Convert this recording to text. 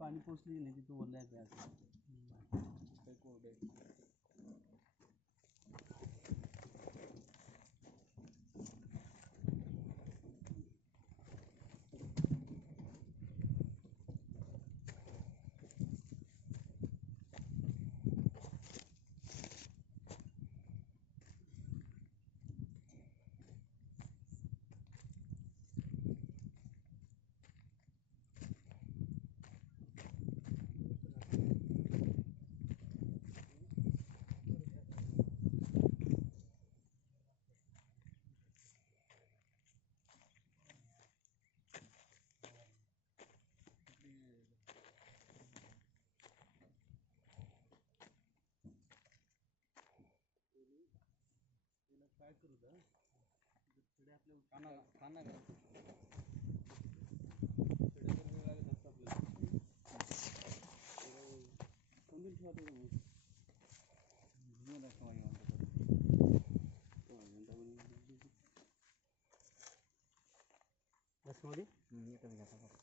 पानी पूछ लीजिए नहीं तो बोल रहा है Mas Modi? Iya, kami kata kok.